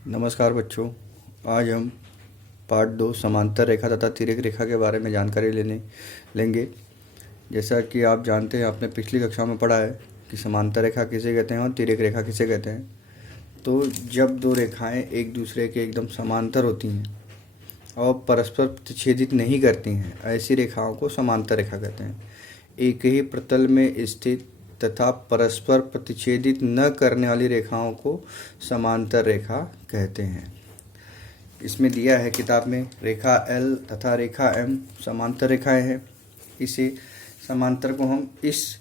नमस्कार बच्चों। आज हम पार्ट 2 समांतर रेखा तथा तिर्यक रेखा के बारे में जानकारी लेंगे। जैसा कि आप जानते हैं, आपने पिछली कक्षा में पढ़ा है कि समांतर रेखा किसे कहते हैं और तिर्यक रेखा किसे कहते हैं। तो जब दो रेखाएं एक दूसरे के एकदम समांतर होती हैं और परस्पर प्रतिच्छेदित नहीं करती हैं, ऐसी रेखाओं को समांतर रेखा कहते हैं। एक ही प्रतल में स्थित तथा परस्पर प्रतिच्छेदित न करने वाली रेखाओं को समांतर रेखा कहते हैं। इसमें दिया है किताब में, रेखा L तथा रेखा M समांतर रेखाएं हैं। इसे समांतर को हम इस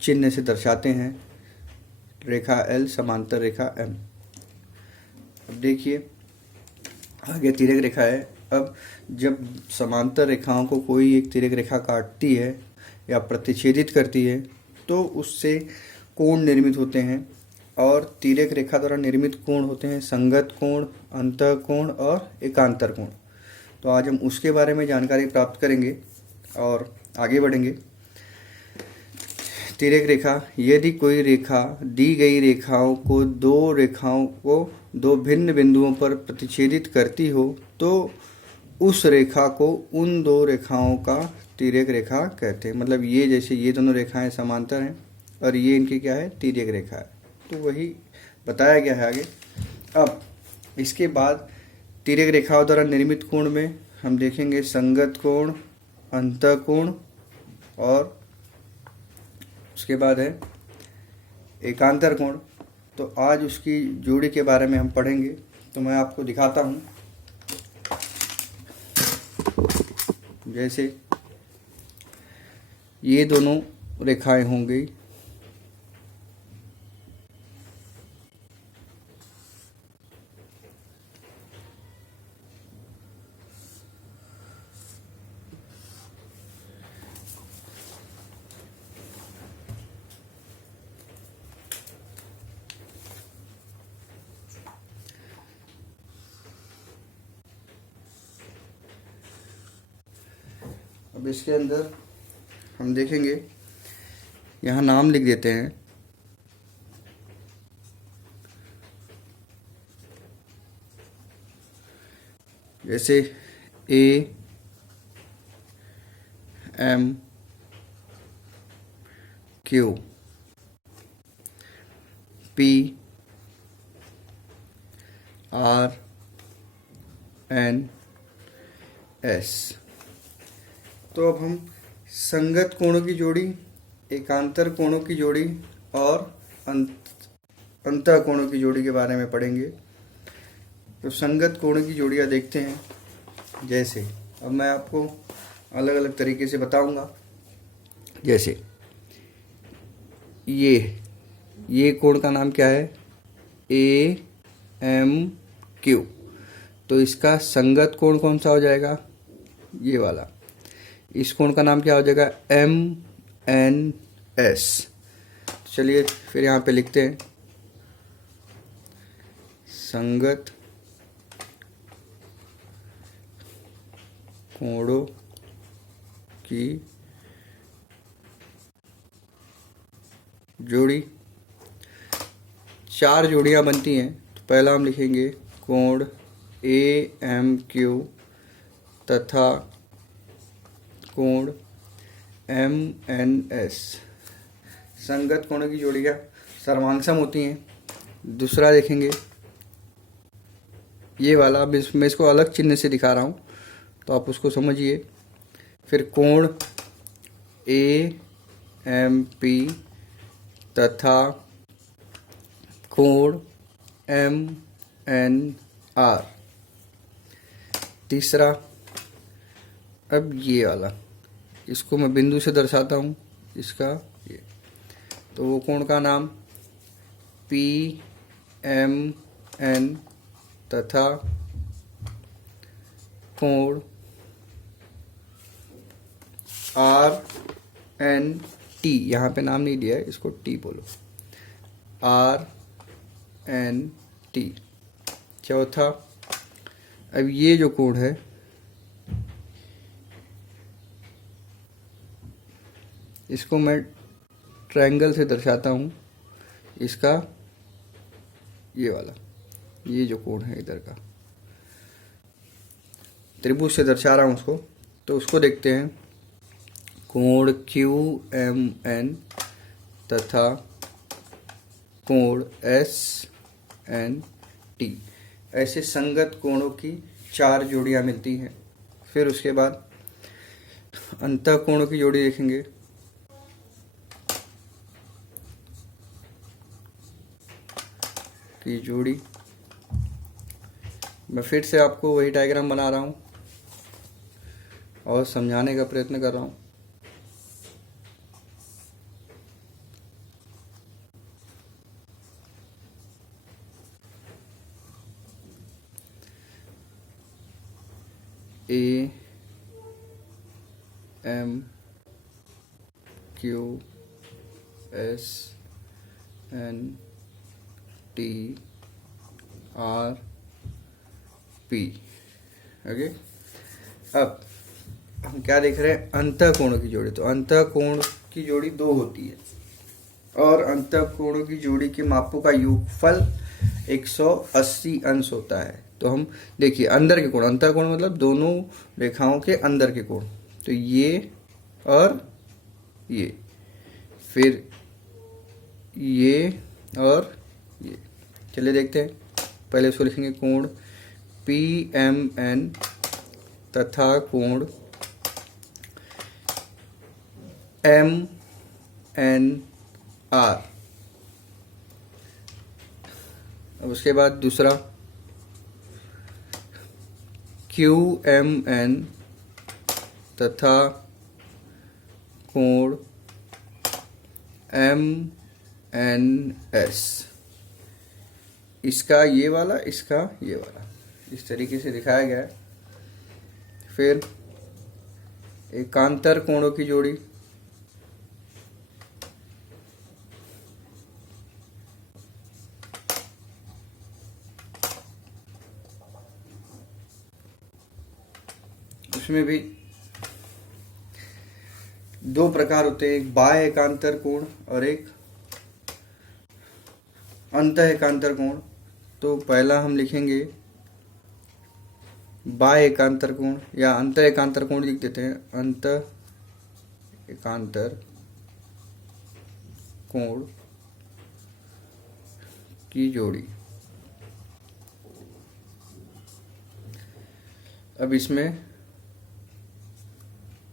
चिन्ह से दर्शाते हैं, रेखा L समांतर रेखा M। अब देखिए, आगे तिर्यक रेखा है। अब जब समांतर रेखाओं को कोई एक तिर्यक रेखा काटती है या प्रतिच्छेदित करती है तो उससे कोण निर्मित होते हैं, और तिर्यक रेखा द्वारा निर्मित कोण होते हैं संगत कोण, अंतः कोण और एकांतर कोण। तो आज हम उसके बारे में जानकारी प्राप्त करेंगे और आगे बढ़ेंगे। तिर्यक रेखा, यदि कोई रेखा दी गई रेखाओं को दो भिन्न बिंदुओं पर प्रतिच्छेदित करती हो तो उस रेखा को उन दो रेखाओं का तिर्यक रेखा कहते हैं। मतलब ये, जैसे ये दोनों रेखाएं समांतर हैं और ये इनकी क्या है, तिर्यक रेखा है। तो वही बताया गया है आगे। अब इसके बाद तिर्यक रेखाओं द्वारा निर्मित कोण में हम देखेंगे संगत कोण, अंतः कोण, और उसके बाद है एकांतर कोण। तो आज उसकी जोड़ी के बारे में हम पढ़ेंगे। तो मैं आपको दिखाता हूँ। जैसे ये दोनों रेखाएं होंगी, अब इसके अंदर हम देखेंगे, यहाँ नाम लिख देते हैं। जैसे A, M, Q, P, R, N, S। तो अब हम संगत कोणों की जोड़ी, एकांतर कोणों की जोड़ी और अंतः कोणों की जोड़ी के बारे में पढ़ेंगे। तो संगत कोणों की जोड़ियाँ देखते हैं। जैसे अब मैं आपको अलग अलग तरीके से बताऊंगा। जैसे ये कोण का नाम क्या है, AMQ। तो इसका संगत कोण कौन सा हो जाएगा, ये वाला। इस कोण का नाम क्या हो जाएगा, MNS। चलिए फिर यहाँ पे लिखते हैं, संगत कोणों की जोड़ी। 4 जोड़ियाँ बनती हैं। तो पहला हम लिखेंगे कोण AMQ तथा कोण MNS। संगत कोणों की जोड़ियाँ सर्वांगसम होती हैं। दूसरा देखेंगे ये वाला, मैं इसको अलग चिन्ह से दिखा रहा हूँ तो आप उसको समझिए। फिर कोण AMP तथा कोण MNR। तीसरा, अब ये वाला, इसको मैं बिंदु से दर्शाता हूँ, इसका ये। तो वो कोण का नाम PMN तथा कोण RNT, यहाँ पे नाम नहीं दिया है, इसको T बोलो, RNT। चौथा, अब ये जो कोण है, इसको मैं ट्रायंगल से दर्शाता हूँ, इसका ये वाला ये जो कोण है इधर का, त्रिभुज से दर्शा रहा हूँ उसको, तो उसको देखते हैं। कोण क्यू एम एन तथा कोण एस एन टी, ऐसे संगत कोणों की 4 जोड़ियाँ मिलती हैं। फिर उसके बाद अंतःकोणों की जोड़ी देखेंगे। की जोड़ी, मैं फिर से आपको वही डायग्राम बना रहा हूँ और समझाने का प्रयत्न कर रहा हूँ। A M Q S N T R P. Okay, अब हम क्या देख रहे हैं? अंतःकोणों की जोड़ी। तो अंतःकोण की जोड़ी 2 होती है और अंतःकोणों की जोड़ी के मापों का योगफल 180 अंश होता है। तो हम देखिए, अंदर के कोण, अंतःकोण मतलब दोनों रेखाओं के अंदर के कोण, तो ये और ये, फिर ये और ये। चलिए देखते हैं। पहले उसको लिखेंगे कोण पी एम एन तथा कोण एम एन आर। अब उसके बाद दूसरा क्यू एम एन तथा कोण एम एन एस। इसका ये वाला, इसका ये वाला, इस तरीके से दिखाया गया है। फिर एकांतर कोणों की जोड़ी, उसमें भी 2 प्रकार होते हैं, एक बाह्य एकांतर कोण और एक अंतः एकांतर कोण। तो पहला हम लिखेंगे बाह्य एकांतर कोण या अंतः एकांतर कोण लिख देते हैं। अंतः एकांतर कोण की जोड़ी। अब इसमें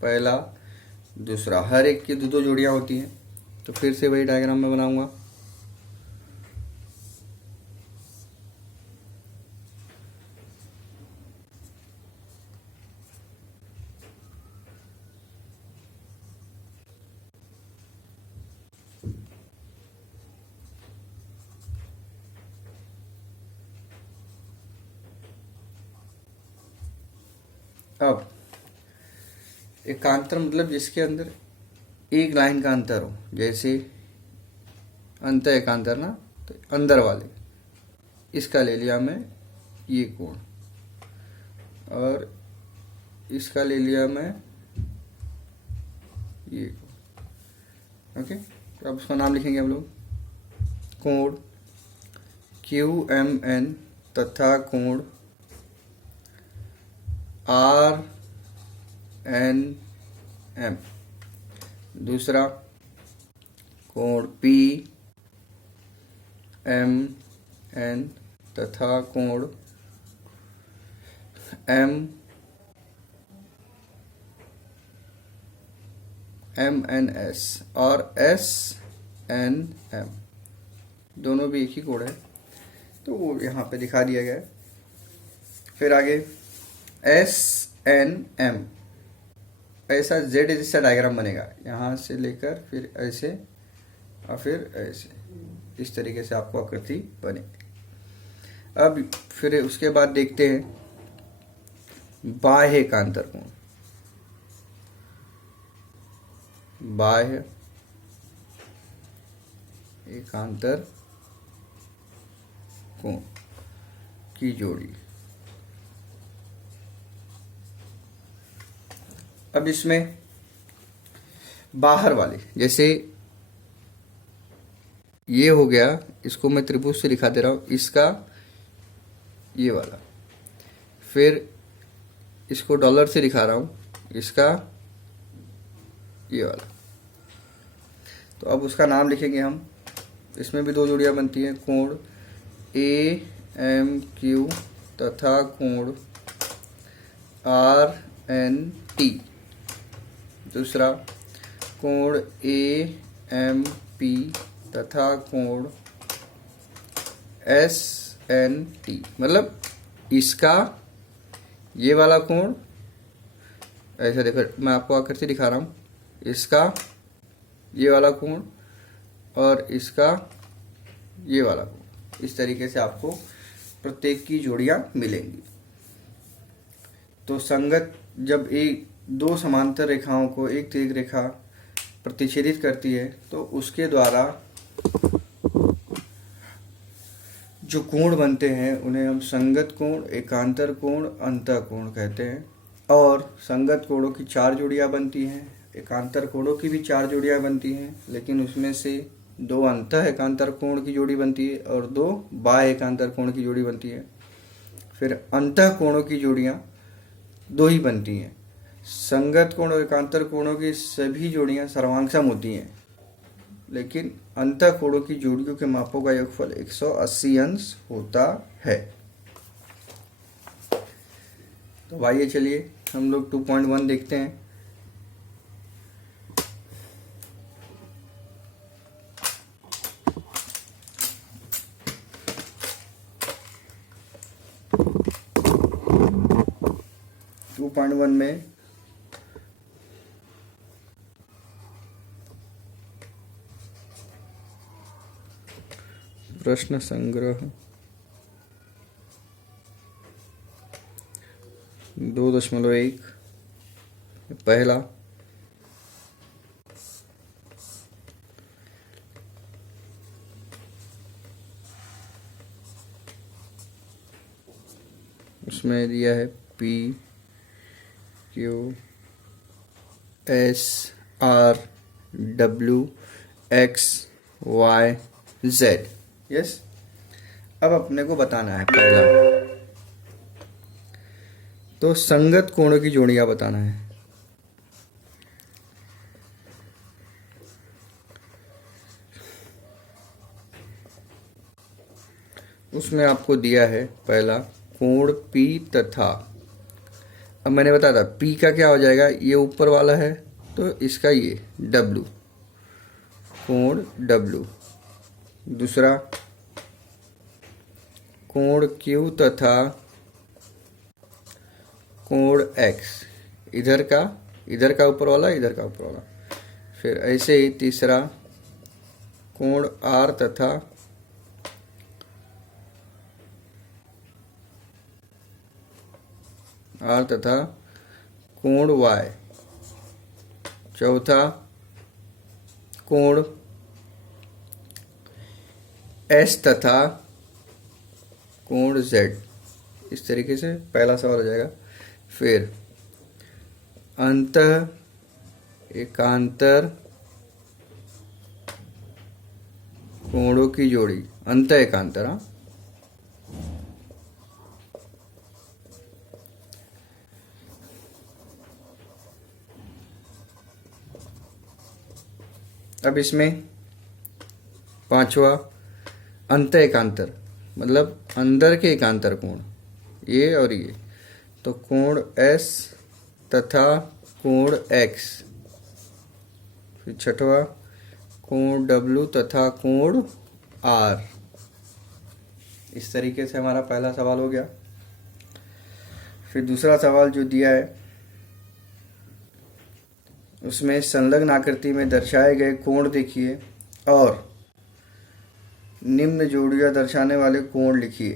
पहला दूसरा, हर एक की 2 जोड़ियां होती हैं। तो फिर से वही डायग्राम में बनाऊंगा। अब एकांतर मतलब जिसके अंदर एक लाइन का अंतर हो, जैसे अंतः एकांतर ना, तो अंदर वाले, इसका ले लिया मैं ये कोण और इसका ले लिया मैं ये कोण। ओके, तो अब उसका नाम लिखेंगे हम लोग कोण क्यू एम एन तथा कोण आर एन एम। दूसरा कोण पी एम एन तथा कोण एम एम एन एस और एस एन एम, दोनों भी एक ही कोण है, तो वो यहाँ पे दिखा दिया गया है। फिर आगे एस एन एम, ऐसा जेड जैसा डायग्राम बनेगा, यहाँ से लेकर फिर ऐसे और फिर ऐसे, इस तरीके से आपको आकृति बनेगी। अब फिर उसके बाद देखते हैं बाह्य एकांतर कोण। बाह्य एकांतर कोण की जोड़ी। अब इसमें बाहर वाले, जैसे ये हो गया, इसको मैं त्रिभुज से दिखा दे रहा हूं, इसका ये वाला। फिर इसको डॉलर से दिखा रहा हूँ, इसका ये वाला। तो अब उसका नाम लिखेंगे हम। इसमें भी 2 जोड़ियाँ बनती हैं, कोण AMQ तथा कोण RNT। दूसरा कोण AMP तथा कोण SNT। मतलब इसका ये वाला कोण, ऐसा देखो, मैं आपको आकृति दिखा रहा हूँ, इसका ये वाला कोण और इसका ये वाला कोण। इस तरीके से आपको प्रत्येक की जोड़ियाँ मिलेंगी। तो संगत जब दो समांतर रेखाओं को एक तिर्यक रेखा प्रतिच्छेदित करती है तो उसके द्वारा जो कोण बनते हैं उन्हें हम संगत कोण, एकांतर कोण, अंतः कोण कहते हैं। और संगत कोणों की 4 जोड़ियाँ बनती हैं, एकांतर कोणों की भी 4 जोड़ियाँ बनती हैं, लेकिन उसमें से 2 अंतः एकांतर कोण की जोड़ी बनती है और 2 बाह्य एकांतर कोण की जोड़ी बनती है। फिर अंतः कोणों की जोड़ियाँ 2 ही बनती हैं। संगत कोण और एकांतर कोणों की सभी जोड़ियाँ सर्वांग-सम होती हैं, लेकिन अंतः कोणों की जोड़ियों के मापों का योगफल 180 अंश होता है। तो आइए चलिए हम लोग 2.1 देखते हैं। में प्रश्न संग्रह 2.1 पहला, उसमें दिया है P Q S R W X Y Z। Yes, अब अपने को बताना है पहला, तो संगत कोणों की जोड़ियां बताना है। उसमें आपको दिया है पहला कोण P तथा, अब मैंने बताया था P का क्या हो जाएगा, ये ऊपर वाला है तो इसका ये W, कोण W। दूसरा कोण Q तथा कोण X, इधर का ऊपर वाला, इधर का ऊपर वाला। फिर ऐसे ही तीसरा कोण R तथा कोण Y। चौथा कोण S तथा कोण Z। इस तरीके से पहला सवाल हो जाएगा। फिर अंतः एकांतर कोणों की जोड़ी, अंतः एकांतर, हाँ, अब इसमें पांचवा अंतः एकांतर, मतलब अंदर के एकांतर कोण, ये और ये, तो कोण S तथा कोण X। फिर छठवा कोण W तथा कोण R। इस तरीके से हमारा पहला सवाल हो गया। फिर दूसरा सवाल जो दिया है उसमें संलग्न आकृति में दर्शाए गए कोण देखिए और निम्न जोड़ियां दर्शाने वाले कोण लिखिए।